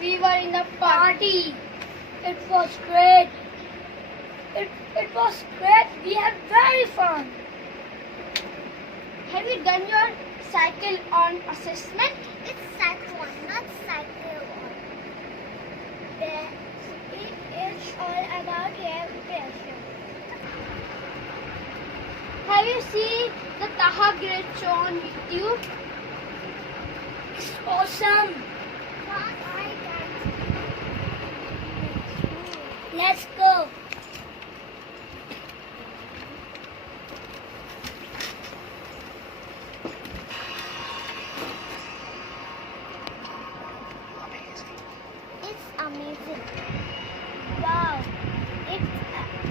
We were in the party. It was great. It was great. We had very fun. Have you done your cycle on assessment? It's cycle one, not cycle one. It is all about air pressure. Have you seen the Taha Great Show on YouTube? It's awesome. Let's go. It's amazing. Wow.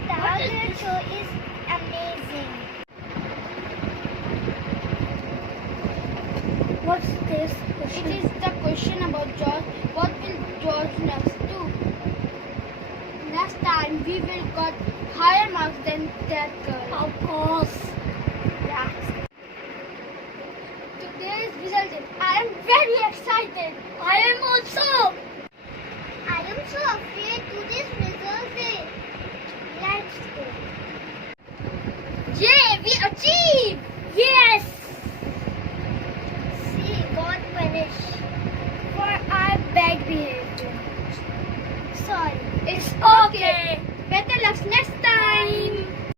The whole show is amazing. What's this It question? is the question about George. What will George next do? Next time we will got higher marks than that girl. Of course. Yeah. Today's result is I am very excited. I am also. I am so afraid to this result day. Let's go. Yay, we achieved! Yes. See, God punish. For our bad behavior. Sorry. It's okay. Better luck next